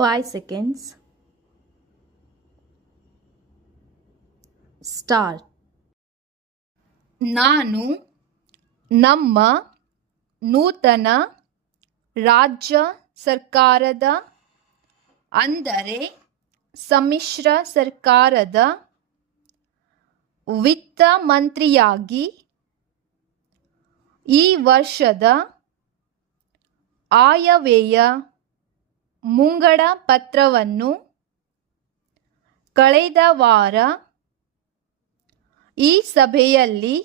5 seconds. Start. ನಾನು ನಮ್ಮ ನೂತನ ರಾಜ್ಯ ಸರ್ಕಾರದ ಅಂದರೆ ಸಮ್ಮಿಶ್ರ ಸರ್ಕಾರದ ವಿತ್ತ ಮಂತ್ರಿಯಾಗಿ ಈ ವರ್ಷದ ಆಯವ್ಯಯ ಮುಂಗಡ ಪತ್ರವನ್ನು ಕಳೆದ ವಾರ ಈ ಸಭೆಯಲ್ಲಿ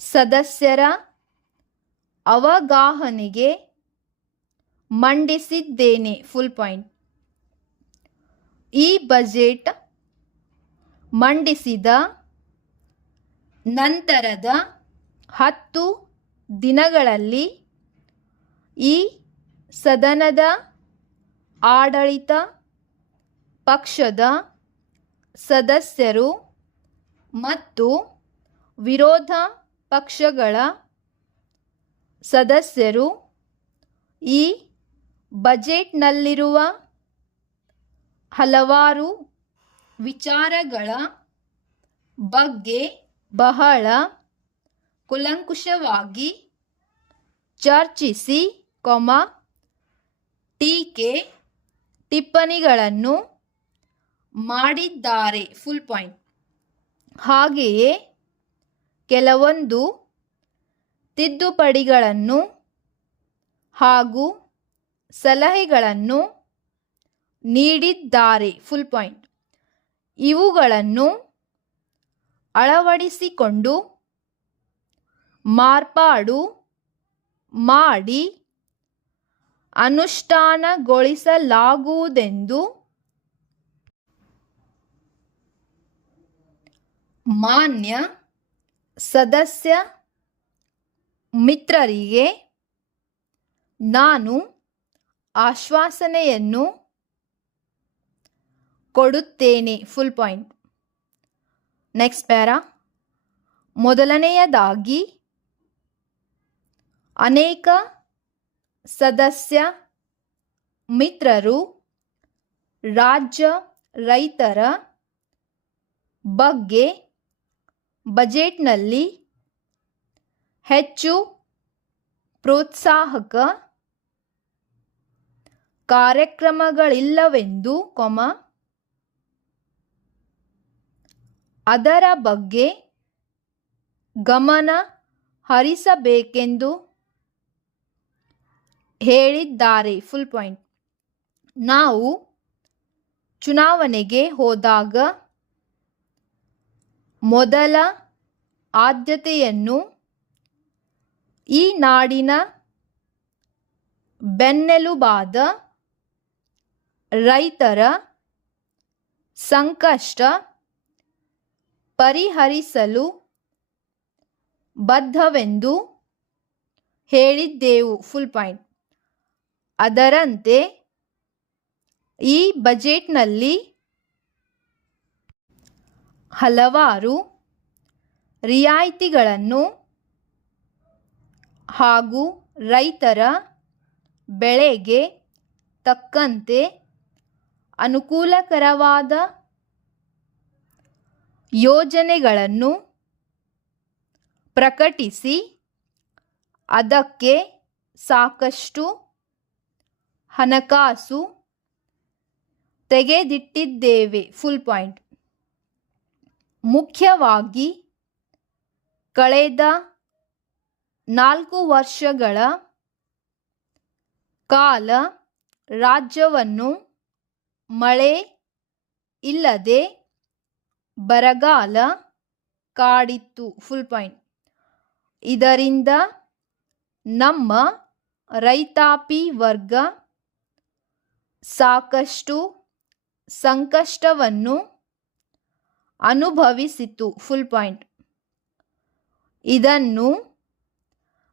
ಸದಸ್ಯರ ಅವಗಾಹನೆಗೆ ಮಂಡಿಸಿದ್ದೇನೆ. Full point. ಈ ಬಜೆಟ್ ಮಂಡಿಸಿದ ನಂತರದ 10 ದಿನಗಳಲ್ಲಿ ಈ ಸದನದ ಆಡಳಿತ ಪಕ್ಷದ ಸದಸ್ಯರು ಮತ್ತು ವಿರೋಧ ಪಕ್ಷಗಳ ಸದಸ್ಯರು ಈ ಬಜೆಟ್ನಲ್ಲಿರುವ ಹಲವಾರು ವಿಚಾರಗಳ ಬಗ್ಗೆ ಬಹಳ ಕೂಲಂಕುಷವಾಗಿ ಚರ್ಚಿಸಿ, ಟೀಕೆ ಟಿಪ್ಪಣಿಗಳನ್ನು ಮಾಡಿದ್ದಾರೆ. Full point. ಹಾಗೆಯೇ ಕೆಲವೊಂದು ತಿದ್ದುಪಡಿಗಳನ್ನು ಹಾಗೂ ಸಲಹೆಗಳನ್ನು ನೀಡಿದ್ದಾರೆ. Full point. ಇವುಗಳನ್ನು ಅಳವಡಿಸಿಕೊಂಡು ಮಾರ್ಪಾಡು ಮಾಡಿ ಅನುಷ್ಠಾನಗೊಳಿಸಲಾಗುವುದೆಂದು ಮಾನ್ಯ ಸದಸ್ಯ ಮಿತ್ರರಿಗೆ ನಾನು ಆಶ್ವಾಸನೆಯನ್ನು ಕೊಡುತ್ತೇನೆ. Full point. Next para. ಮೊದಲನೆಯದಾಗಿ, ಅನೇಕ ಸದಸ್ಯ ಮಿತ್ರರು ರಾಜ್ಯ ರೈತರ ಬಗ್ಗೆ ಬಜೆಟ್ನಲ್ಲಿ ಹೆಚ್ಚು ಪ್ರೋತ್ಸಾಹಕ ಕಾರ್ಯಕ್ರಮಗಳಿಲ್ಲವೆಂದು, ಅದರ ಬಗ್ಗೆ ಗಮನ ಹರಿಸಬೇಕೆಂದು ಹೇಳಿದ್ದಾರೆ. Full point. ನಾವು ಚುನಾವಣೆಗೆ ಹೋದಾಗ ಮೊದಲ ಆದ್ಯತೆಯನ್ನು ಈ ನಾಡಿನ ಬೆನ್ನೆಲುಬಾದ ರೈತರ ಸಂಕಷ್ಟ ಪರಿಹರಿಸಲು ಬದ್ಧವೆಂದು ಹೇಳಿದ್ದೆವು. Full point. ಅದರಂತೆ ಈ ಬಜೆಟ್ನಲ್ಲಿ ಹಲವಾರು ರಿಯಾಯಿತಿಗಳನ್ನು ಹಾಗೂ ರೈತರ ಬೆಳೆಗೆ ತಕ್ಕಂತೆ ಅನುಕೂಲಕರವಾದ ಯೋಜನೆಗಳನ್ನು ಪ್ರಕಟಿಸಿ ಅದಕ್ಕೆ ಸಾಕಷ್ಟು ಹಣಕಾಸು ತೆಗೆದಿಟ್ಟಿದ್ದೇವೆ. Full point. ಮುಖ್ಯವಾಗಿ ಕಳೆದ 4 ವರ್ಷಗಳ ಕಾಲ ರಾಜ್ಯವನ್ನು ಮಳೆ ಇಲ್ಲದೆ ಬರಗಾಲ ಕಾಡಿತ್ತು. Full point. ಇದರಿಂದ ನಮ್ಮ ರೈತಾಪಿ ವರ್ಗ ಸಾಕಷ್ಟು ಸಂಕಷ್ಟವನ್ನು ಅನುಭವಿಸಿತು. Full point. ಇದನ್ನು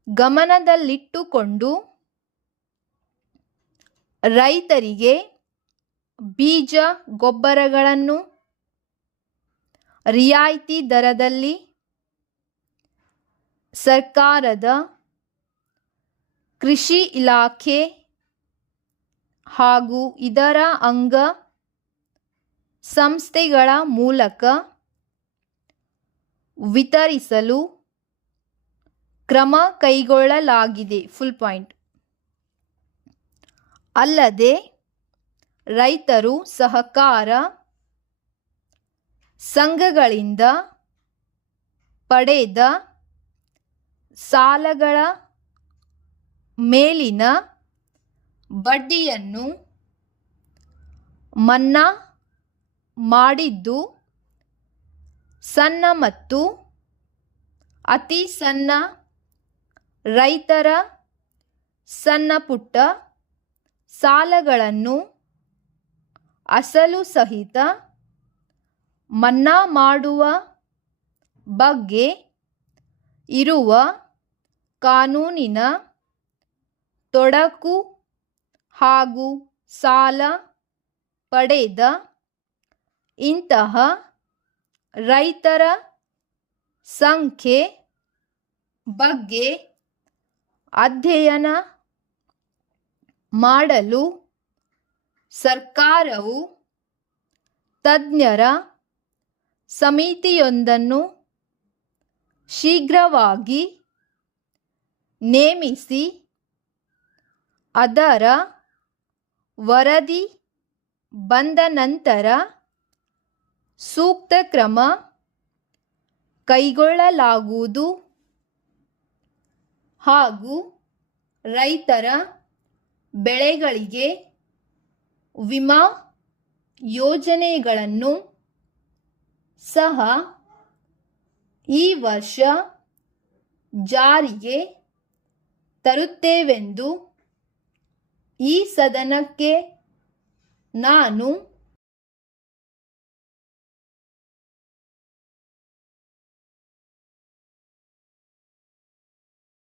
ಗಮನದಲ್ಲಿಟ್ಟುಕೊಂಡು ರೈತರಿಗೆ ಬೀಜ ಗೊಬ್ಬರಗಳನ್ನು ರಿಯಾಯಿತಿ ದರದಲ್ಲಿ ಸರ್ಕಾರದ ಕೃಷಿ ಇಲಾಖೆ ಹಾಗೂ ಇದರ ಅಂಗ ಸಂಸ್ಥೆಗಳ ಮೂಲಕ ವಿತರಿಸಲು ಕ್ರಮ ಕೈಗೊಳ್ಳಲಾಗಿದೆ. Full point. ಅಲ್ಲದೆ ರೈತರು ಸಹಕಾರ ಸಂಘಗಳಿಂದ ಪಡೆದ ಸಾಲಗಳ ಮೇಲಿನ ಬಡ್ಡಿಯನ್ನು ಮನ್ನಾ ಮಾಡಿದ್ದು ಸಣ್ಣ ಮತ್ತು ಅತಿ ಸಣ್ಣ ರೈತರ ಸಣ್ಣ ಪುಟ್ಟ ಸಾಲಗಳನ್ನು ಅಸಲು ಸಹಿತ ಮನ್ನಾ ಮಾಡುವ ಬಗ್ಗೆ ಇರುವ ಕಾನೂನಿನ ತೊಡಕು ಹಾಗೂ ಸಾಲ ಪಡೆದ ಇಂತಹ ರೈತರ ಸಂಖ್ಯೆ ಬಗ್ಗೆ ಅಧ್ಯಯನ ಮಾಡಲು ಸರ್ಕಾರವು ತಜ್ಞರ ಸಮಿತಿಯೊಂದನ್ನು ಶೀಘ್ರವಾಗಿ ನೇಮಿಸಿ ಅದರ ವರದಿ ಬಂದ ನಂತರ ಸೂಕ್ತ ಕ್ರಮ ಕೈಗೊಳ್ಳಲಾಗುವುದು ಹಾಗೂ ರೈತರ ಬೆಳೆಗಳಿಗೆ ವಿಮಾ ಯೋಜನೆಗಳನ್ನು ಸಹ ಈ ವರ್ಷ ಜಾರಿಗೆ ತರುತ್ತೇವೆಂದು ಈ ಸದನಕ್ಕೆ ನಾನು